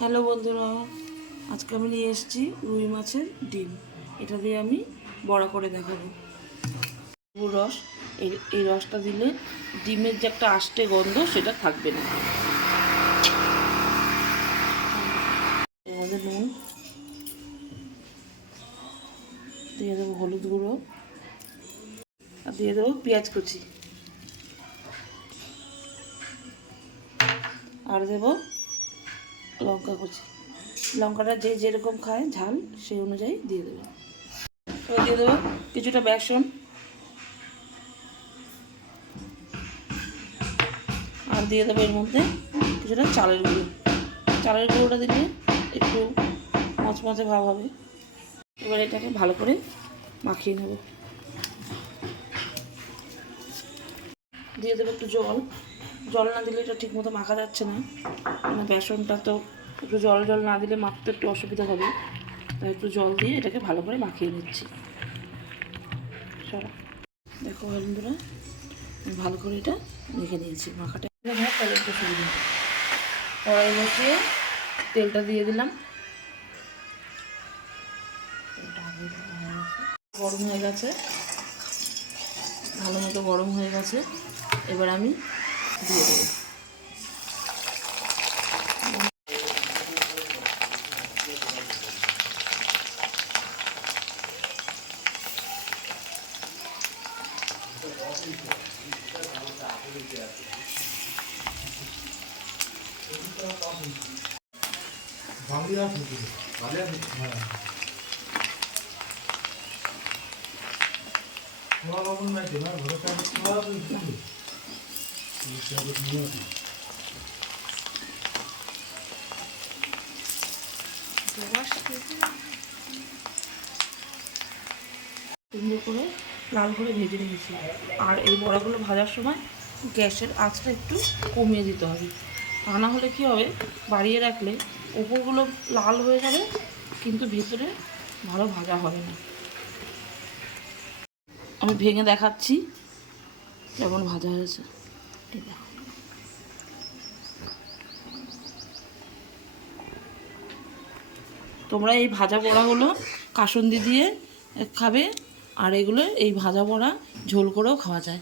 Hello বন্ধুরা, আজকে আমি নিয়ে এসেছি রুই মাছের ডিম। এটা দিয়ে আমি বড়া করে দেখাবো। রস, এই রসটা দিলে ডিমের যে একটা আষ্টে গন্ধ সেটা থাকবে না। এর মধ্যে নুন দিয়ে দেবো, হলুদ গুঁড়ো, আর দিয়ে দেবো পেঁয়াজ কুচি, আর দেবো লঙ্কা কুচি। লঙ্কাটা যে যেরকম খায় ঝাল সেই অনুযায়ী দিয়ে দেবো। এবার দিয়ে দেবো কিছুটা বেসন, আর দিয়ে দেবো এর মধ্যে কিছুটা চালের গুঁড়ো। চালের গুঁড়োটা দিলে একটু মচমচে ভাব হবে। এবার এটাকে ভালো করে মাখিয়ে নেব। দিয়ে দেবো একটু জল। জল না দিলে এটা ঠিকমতো মাখা যাচ্ছে না, মানে বেসনটা তো একটু জল জল না দিলে মাখতে একটু অসুবিধা হবে। তাই একটু জল দিয়ে এটাকে ভালো করে মাখিয়ে নিচ্ছি। সারা দেখো বন্ধুরা, আমি ভালো করে এটা মেখে নিয়েছি। মাখাটা তাহলে একটু সুবিধা। কড়াই বসিয়ে তেলটা দিয়ে দিলাম। গরম হয়ে গেছে, ভালো মতো গরম হয়ে গেছে। এবার আমি দিয়ে দেবো। সুন্দর করে লাল করে ভেজে নিয়েছি। আর এই বড়াগুলো ভাজার সময় গ্যাসের আঁচটা একটু কমিয়ে দিতে হবে, তা না হলে কী হবে, বাড়িয়ে রাখলে ওপরগুলো লাল হয়ে যাবে কিন্তু ভেতরে ভালো ভাজা হবে না। আমি ভেঙে দেখাচ্ছি কেমন ভাজা হয়েছে। এটা তোমরা এই ভাজা বড়াগুলো কাসুন্দি দিয়ে খাবে, আর এগুলো এই ভাজা বড়া ঝোল করেও খাওয়া যায়।